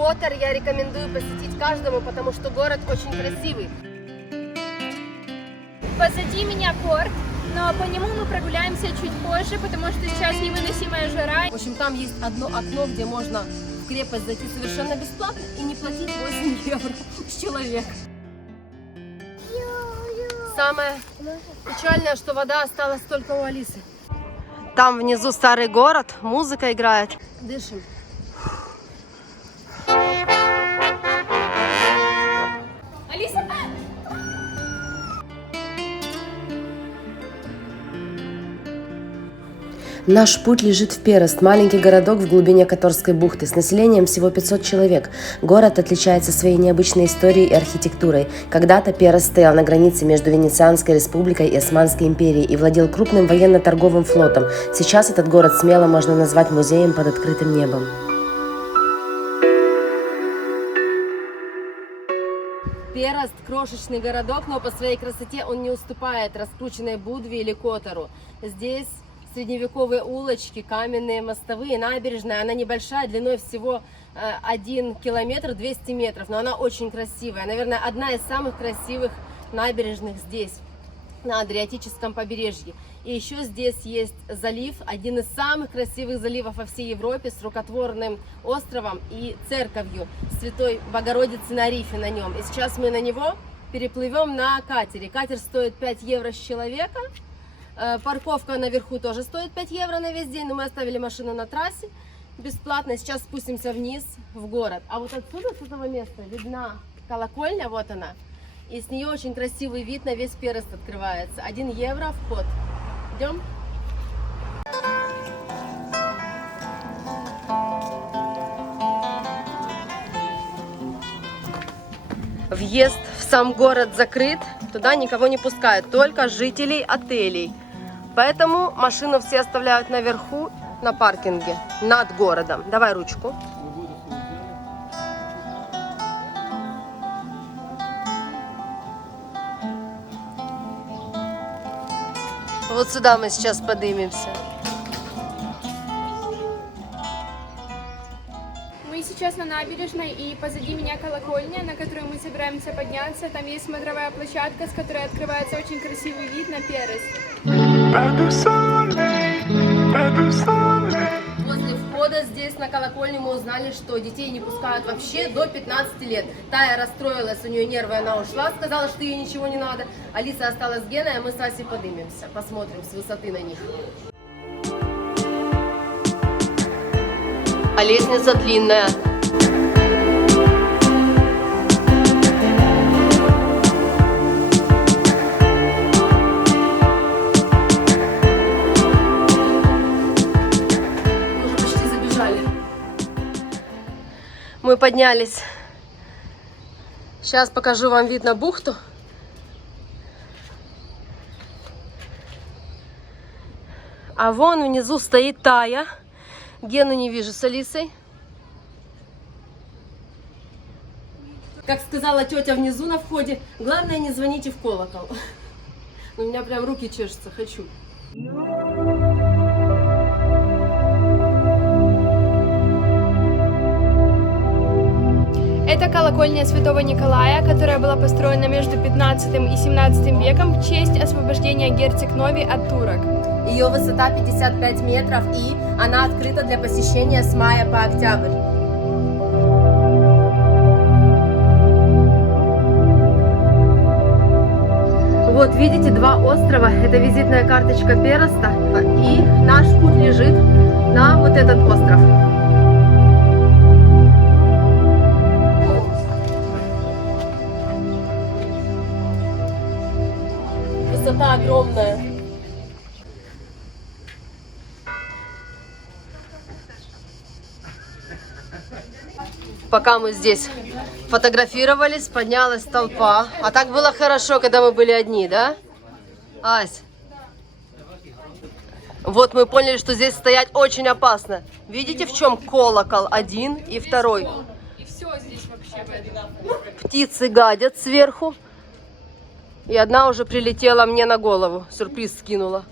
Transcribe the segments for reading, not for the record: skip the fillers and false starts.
Котор я рекомендую посетить каждому, потому что город очень красивый. Позади меня порт, но по нему мы прогуляемся чуть позже, потому что сейчас невыносимая жара. В общем, там есть одно окно, где можно в крепость зайти совершенно бесплатно и не платить 8 евро с человека. Самое печальное, что вода осталась только у Алисы. Там внизу старый город, музыка играет. Дышим. Алиса! Наш путь лежит в Перест, маленький городок в глубине Которской бухты, с населением всего 500 человек. Город отличается своей необычной историей и архитектурой. Когда-то Перест стоял на границе между Венецианской республикой и Османской империей и владел крупным военно-торговым флотом. Сейчас этот город смело можно назвать музеем под открытым небом. Перест – крошечный городок, но по своей красоте он не уступает раскрученной Будве или Котору. Здесь средневековые улочки, каменные мостовые, набережная. Она небольшая, длиной всего 1 километр 200 метров, но она очень красивая. Наверное, одна из самых красивых набережных здесь, на Адриатическом побережье. И еще здесь есть залив, один из самых красивых заливов во всей Европе, с рукотворным островом и церковью Святой Богородицы на рифе на нем. И сейчас мы на него переплывем на катере. Катер стоит 5 евро с человека. Парковка наверху тоже стоит 5 евро на весь день, но мы оставили машину на трассе бесплатно. Сейчас спустимся вниз в город. А вот отсюда, с этого места, видна колокольня, вот она. И с нее очень красивый вид на весь Перест открывается. 1 евро вход. Идем? Въезд в сам город закрыт, туда никого не пускают, только жителей отелей. Поэтому машину все оставляют наверху, на паркинге, над городом. Давай ручку. Вот сюда мы сейчас поднимемся. Мы сейчас на набережной, и позади меня колокольня, на которую мы собираемся подняться. Там есть смотровая площадка, с которой открывается очень красивый вид на Перест. После входа здесь на колокольню мы узнали, что детей не пускают вообще до 15 лет. Тая расстроилась, у нее нервы, она ушла, сказала, что ей ничего не надо. Алиса осталась с Геной, а мы с Асей поднимемся, посмотрим с высоты на них. А лестница длинная. Мы поднялись. Сейчас покажу вам вид на бухту. А вон внизу стоит Тая. Гену не вижу с Алисой. Как сказала тетя внизу на входе, главное не звоните в колокол. У меня прям руки чешутся, хочу. Это колокольня Святого Николая, которая была построена между 15 и 17 веком в честь освобождения герцог Нови от турок. Ее высота 55 метров, и она открыта для посещения с мая по октябрь. Вот видите, 2 острова, это визитная карточка Переста, и наш путь лежит на вот этот остров. Высота огромная. Пока мы здесь фотографировались, поднялась толпа. А так было хорошо, когда мы были одни, да? Ась? Вот мы поняли, что здесь стоять очень опасно. Видите, в чем колокол 1 и 2? И все здесь вообще в этом. Птицы гадят сверху. И одна уже прилетела мне на голову. Сюрприз скинула.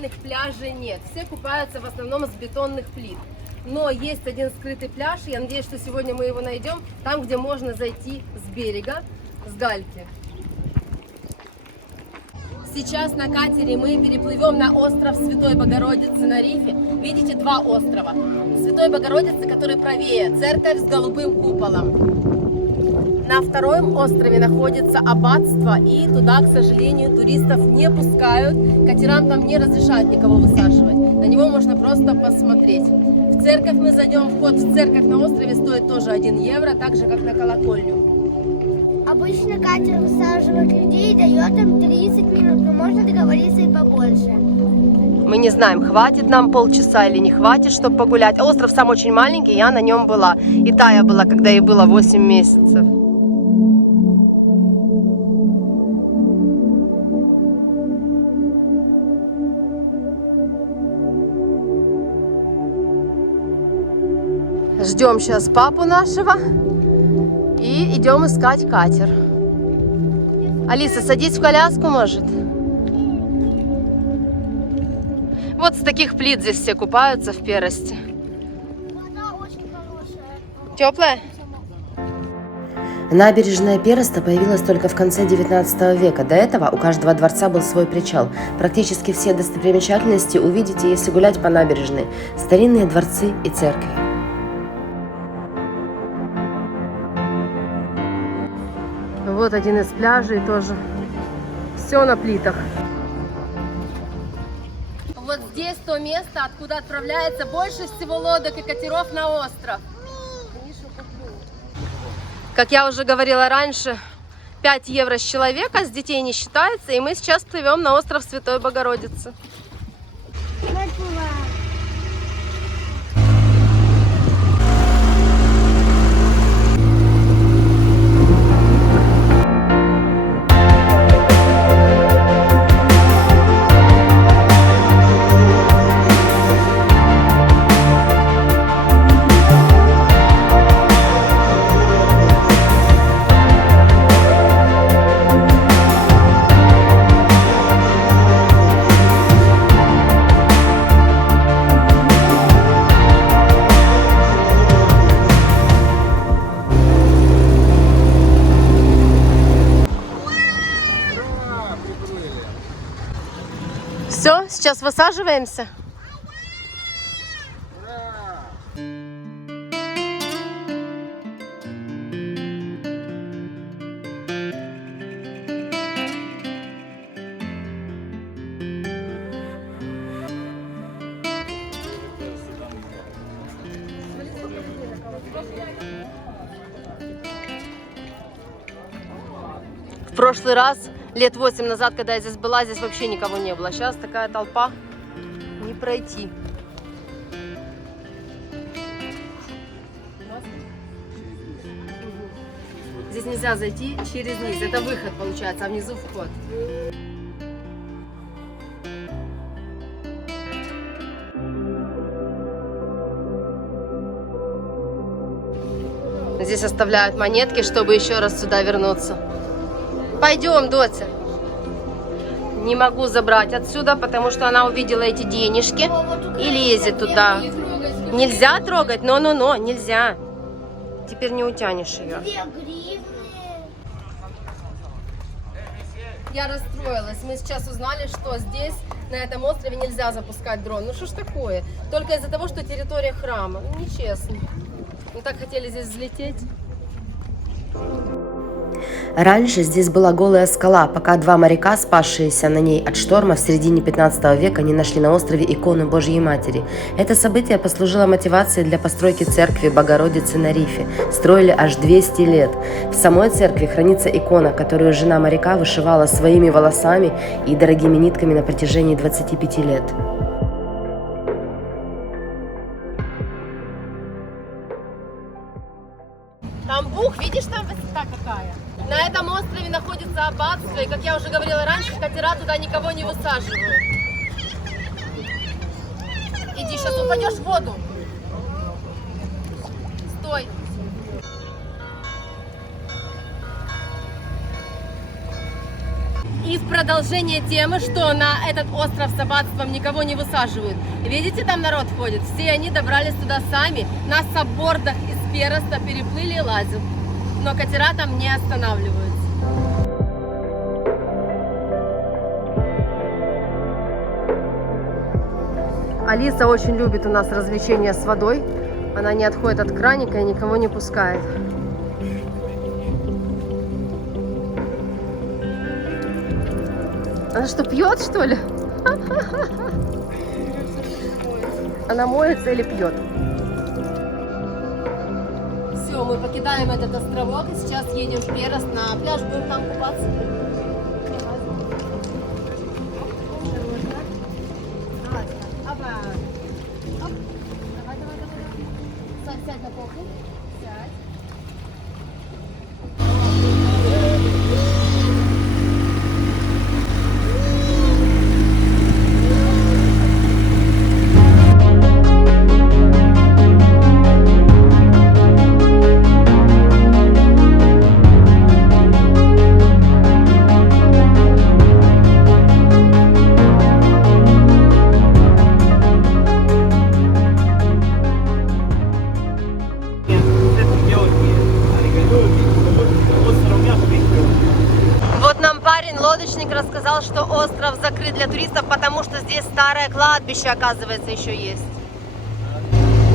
нормальных пляжей нет. Все купаются в основном с бетонных плит. Но есть один скрытый пляж, я надеюсь, что сегодня мы его найдем, там, где можно зайти с берега, с гальки. Сейчас на катере мы переплывем на остров Святой Богородицы на рифе. Видите, два острова. Святой Богородицы, который правее, церковь с голубым куполом. На втором острове находится аббатство, и туда, к сожалению, туристов не пускают. Катерам там не разрешают никого высаживать. На него можно просто посмотреть. В церковь мы зайдем, вход в церковь на острове стоит тоже 1 евро, так же, как на колокольню. Обычно катер высаживает людей и дает им 30 минут, но можно договориться и побольше. Мы не знаем, хватит нам полчаса или не хватит, чтобы погулять. Остров сам очень маленький, я на нем была. И Тая была, когда ей было 8 месяцев. Ждем сейчас папу нашего и идем искать катер. Алиса, садись в коляску, может? Вот с таких плит здесь все купаются в Перосте. Вода очень хорошая. Теплая? Набережная Пероста появилась только в конце 19 века. До этого у каждого дворца был свой причал. Практически все достопримечательности увидите, если гулять по набережной. Старинные дворцы и церкви. Вот один из пляжей тоже. Все на плитах. Вот здесь то место, откуда отправляется больше всего лодок и катеров на остров. Как я уже говорила раньше, 5 евро с человека, с детей не считается, и мы сейчас плывем на остров Святой Богородицы. Все, сейчас высаживаемся. В прошлый раз, лет 8 назад, когда я здесь была, здесь вообще никого не было. Сейчас такая толпа, не пройти. Здесь нельзя зайти через низ, это выход получается, а внизу вход. Здесь оставляют монетки, чтобы еще раз сюда вернуться. Пойдем, Доця. Не могу забрать отсюда, потому что она увидела эти денежки и лезет туда. Нельзя трогать? Но, нельзя. Теперь не утянешь ее. 2 гривны. Я расстроилась. Мы сейчас узнали, что здесь, на этом острове, нельзя запускать дрон. Ну что ж такое? Только из-за того, что территория храма. Ну, нечестно. Мы так хотели здесь взлететь. Раньше здесь была голая скала, пока 2 моряка, спасшиеся на ней от шторма в середине 15 века, не нашли на острове икону Божьей Матери. Это событие послужило мотивацией для постройки церкви Богородицы на рифе. Строили аж 200 лет. В самой церкви хранится икона, которую жена моряка вышивала своими волосами и дорогими нитками на протяжении 25 лет. Там Бух, видишь, там высота какая? На этом острове находится аббатство, и, как я уже говорила раньше, катера туда никого не высаживают. Иди, сейчас упадешь в воду. Стой. И в продолжение темы, что на этот остров с аббатством никого не высаживают. Видите, там народ ходит. Все они добрались туда сами. На саббордах из Переста переплыли и лазят. Но катера там не останавливаются. Алиса очень любит у нас развлечения с водой. Она не отходит от краника и никого не пускает. Она что, пьет, что ли? Она моется или пьет? Все, мы покидаем этот островок и сейчас едем в Перест на пляж, будем там купаться. Сядь на полку. Сядь. Лодочник рассказал, что остров закрыт для туристов, потому что здесь старое кладбище, оказывается, еще есть.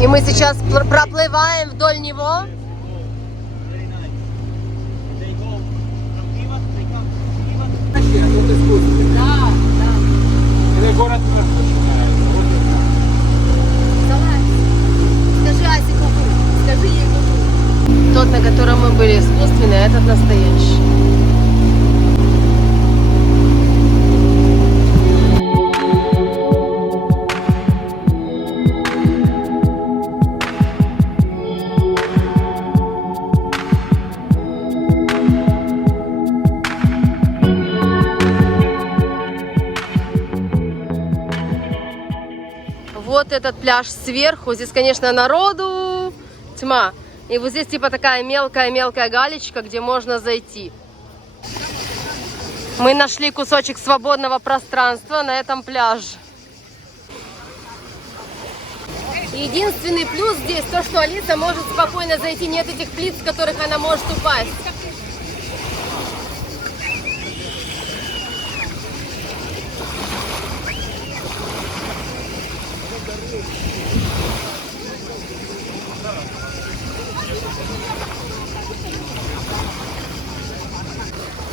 И мы сейчас проплываем вдоль него. Да, да. Скажи Асе куку, скажи ей куку. Тот, на котором мы были, искусственный, а этот настоящий. Вот этот пляж сверху. Здесь, конечно, народу тьма. И вот здесь типа такая мелкая-мелкая галечка, где можно зайти. Мы нашли кусочек свободного пространства на этом пляже. Единственный плюс здесь то, что Алиса может спокойно зайти. Нет этих плит, с которых она может упасть.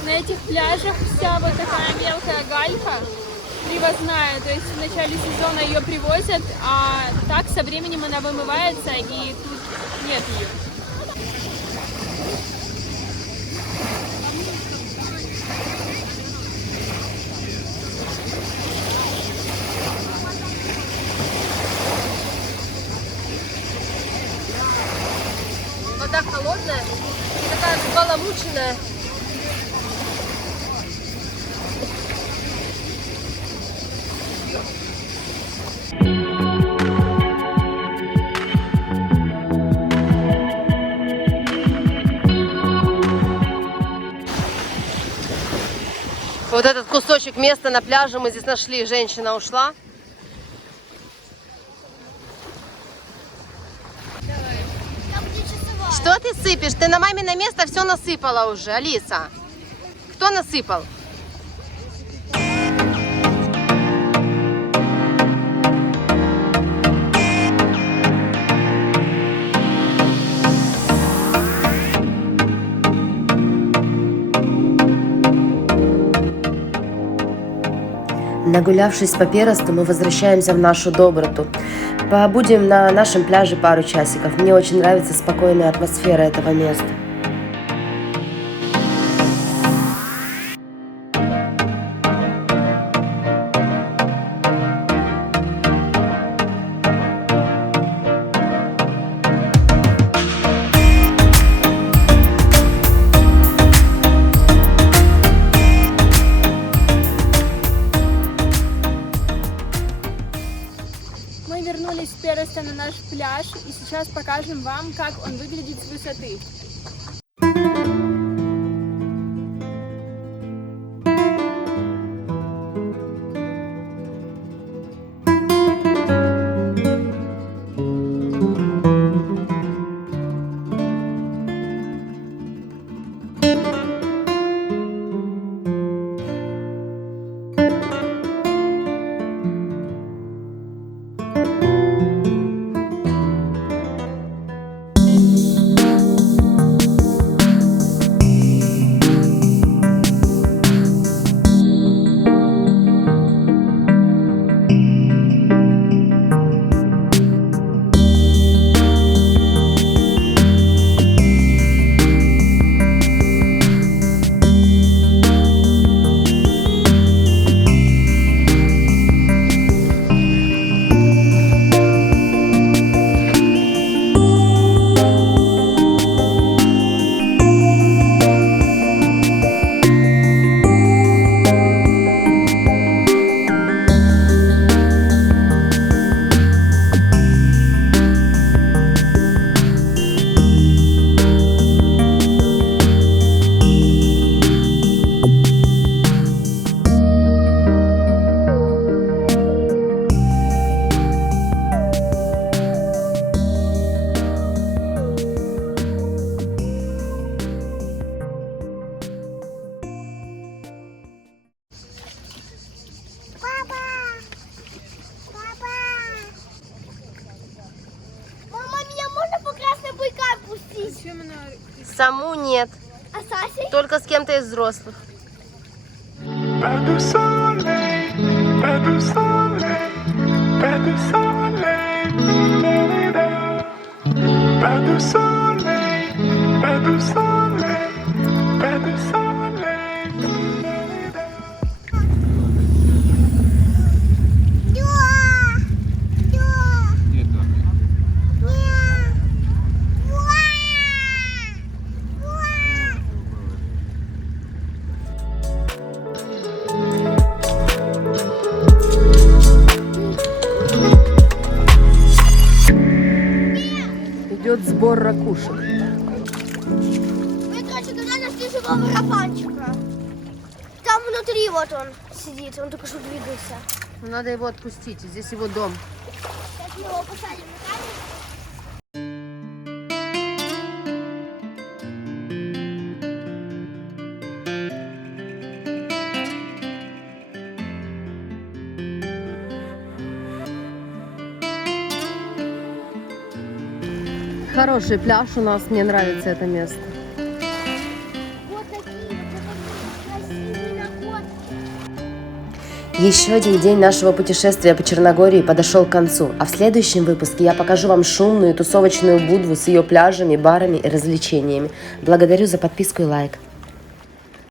На этих пляжах вся вот такая мелкая галька, привозная, то есть в начале сезона ее привозят, а так со временем она вымывается и тут нет ее. Вода холодная и такая взбаламученная. Вот этот кусочек места на пляже мы здесь нашли. Женщина ушла. Что ты сыпешь? Ты на мамино место все насыпала уже, Алиса. Кто насыпал? Нагулявшись по Пересту, мы возвращаемся в нашу Доброту. Побудем на нашем пляже пару часиков. Мне очень нравится спокойная атмосфера этого места. Мы вернулись с Переста на наш пляж и сейчас покажем вам, как он выглядит с высоты. Чем она? Саму нет, А Саси? только с кем-то из взрослых. Pas de soleil, pas de soleil, pas de soleil, pas de soleil, pas de soleil, pas de soleil. Идет сбор ракушек. Мы, короче, когда нашли живого рафанчика. Там внутри вот он сидит, он только что двигался. Надо его отпустить, здесь его дом. Сейчас мы его посадим на камень. Хороший пляж у нас, мне нравится это место. Вот такие вот красивые находки. Еще один день нашего путешествия по Черногории подошел к концу, а в следующем выпуске я покажу вам шумную тусовочную Будву с ее пляжами, барами и развлечениями. Благодарю за подписку и лайк.